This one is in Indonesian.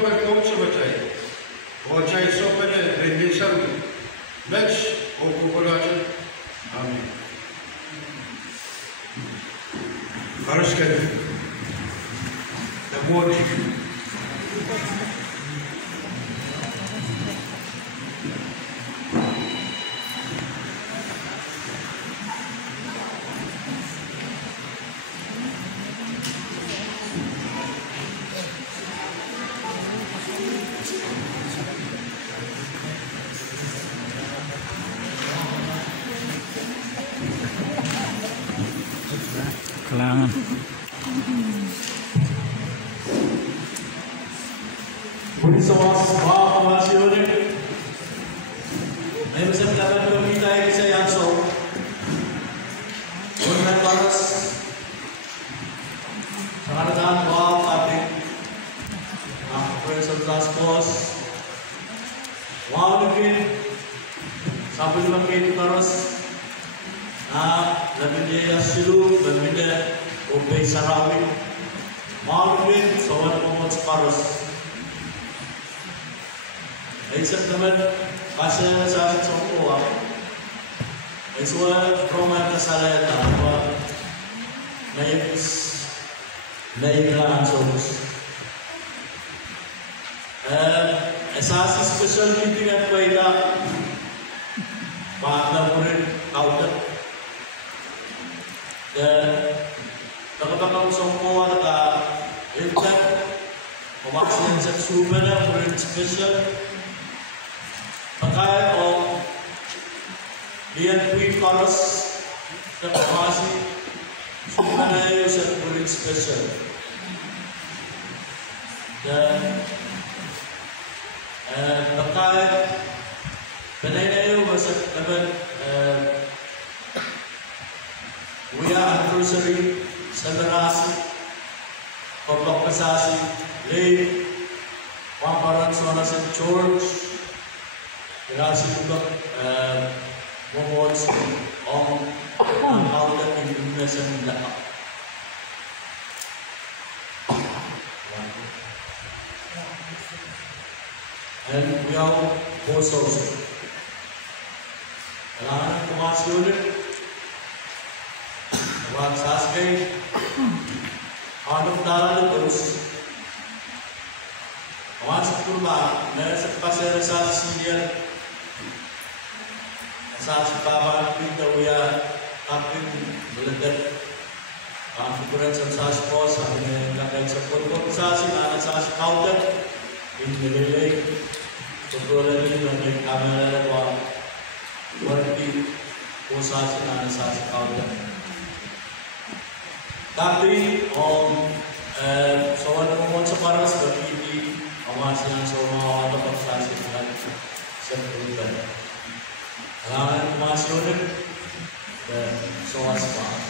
sober coach bachai. O chai sober rendition match o population. Amen. Harus kan? Nabuat. Kailangan. Muli sa mga kamasyonin, ay masang laban kami tayo sa Yanso. Unang paras sa kanataan mga kapatid, ang President Last Boss, wow naging sabi naman kayo paras Labinda Silu, Labinda Obey Sarawin, Malvin, Sawan Momot Paros. Ay sa naman, kasi sa akin sa kuha, ay suwa from ang kasaleta, naibilan songs. Sa special meeting at Kuwaita, pahatna mo rin kautat. Dan nakapagkakang sa kuha naka-impact, kumaksiyan sa suba na mo rin special. Pagkaya o liyan puwi paras na kumasi suba na yun sa mo special. Dan pagkaya panay na yun sa naman Uya anniversary celebrasi Pablo Kasasi Late Pamparan Sona St. George Grasi juga Momots ang outlet in Indonesia nila. And we are also kailangan kumasyon Wag saskay anong dalalos awan sa kurma na sa pasera sa senior sa baba pinto ya kapin buladat ang kukuran sa spos ang nakay sa kurko sa sina sa counter in relay kukuran din ng kamera wa warti ko sa sina sa counter. Tapi soal umum sekarang seperti ini awas yang semua dapat saksikan sebelumnya. Alam masih dan soal sekarang.